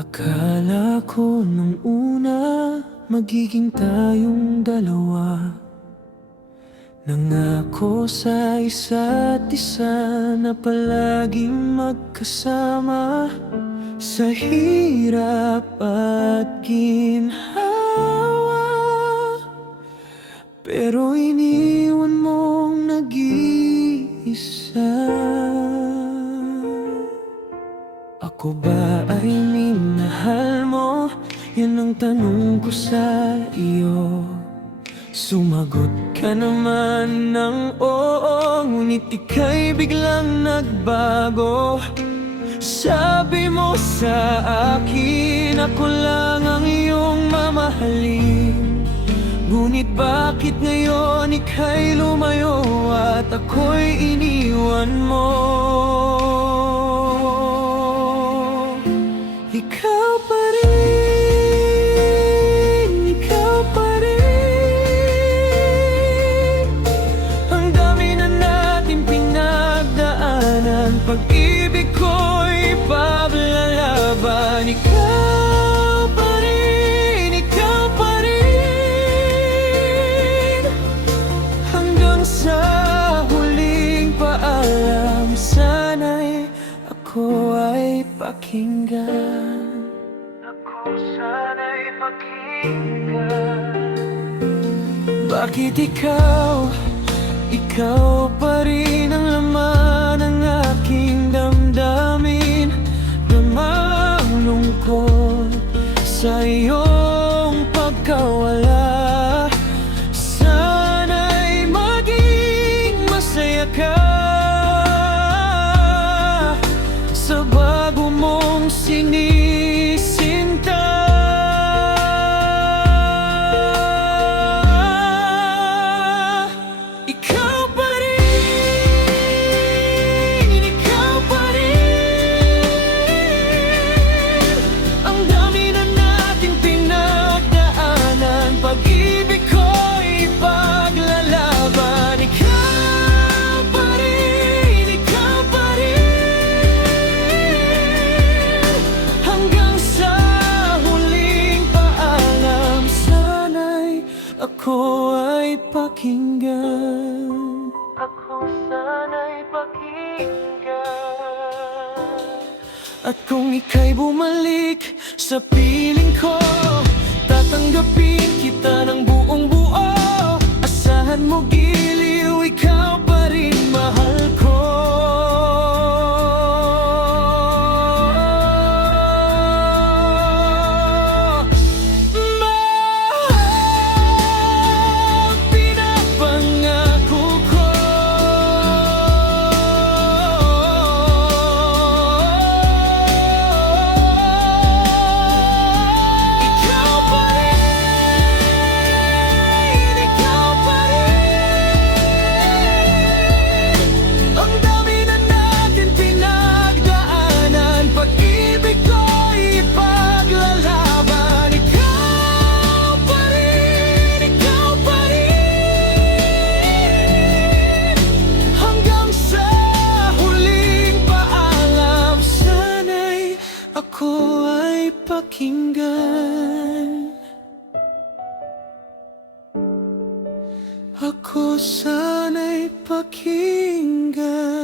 Akala ko nung una magiging tayong dalawa. Nangako sa isa't isa na palaging magkasama sa hirap at ginhawa. Pero iniwan mong nag-iisa. Ako ba ay minahal mo? Yan ang tanong ko sa iyo. Sumagot ka naman ng oo, ngunit ika'y biglang nagbago. Sabi mo sa akin, ako lang ang iyong mamahalin. Ngunit bakit ngayon ika'y lumayo at ako'y iniwan mo? Ikaw pa rin, ikaw pa rin. Ang dami na natin pinagdaanan, pag-ibig ko'y paglalaban. Ikaw pa rin, ikaw pa rin. Hanggang sa huling paalam, sana'y ako ay pakinggan. Sana'y pakinggan. Bakit ikaw pa rin ang laman ng aking damdamin? Damang lungkot sa iyong pagkawala. Sana'y maging masaya ka sa bago mong sinisinta. Ikaw pa rin, ikaw pa rin. Ang dami na natin pinagdaanan, pag-ibig ko'y paglalaban. Ikaw pa rin, ikaw pa rin. Hanggang sa huling paalam, sana'y ako ay pakinggan. Ako sana'y pakinggan. At kung ika'y bumalik sa piling ko, tatanggapin kita ng buong buo. Asahan mo giliw, ikaw pa rin mahal ko. Ako ay pakinggan. Ako sana'y pakinggan.